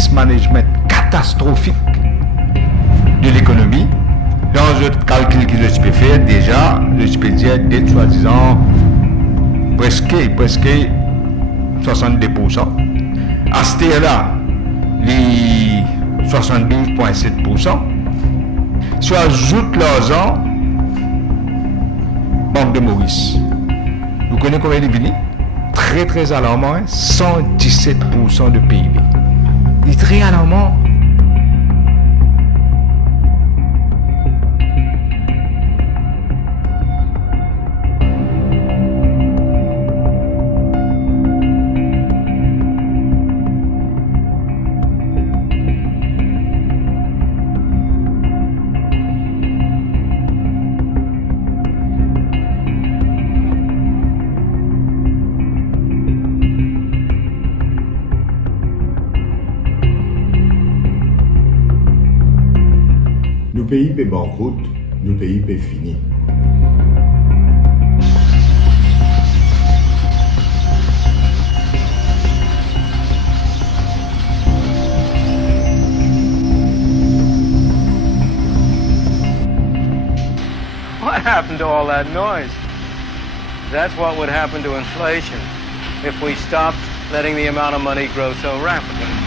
mismanagement catastrophique de l'économie. Dans le calcul que je peux faire, déjà, je peux dire d'être soi-disant presque 62%. À ce là les 72,7%. Si on ajoute l'argent, Banque de Maurice. Vous connaissez combien il est? Très très alarmant, hein? 117% de PIB. Il est très alarmant. Nos pays peut banqueroute, nos pays peut finir. What happened to all that noise? That's what would happen to inflation if we stopped letting the amount of money grow so rapidly.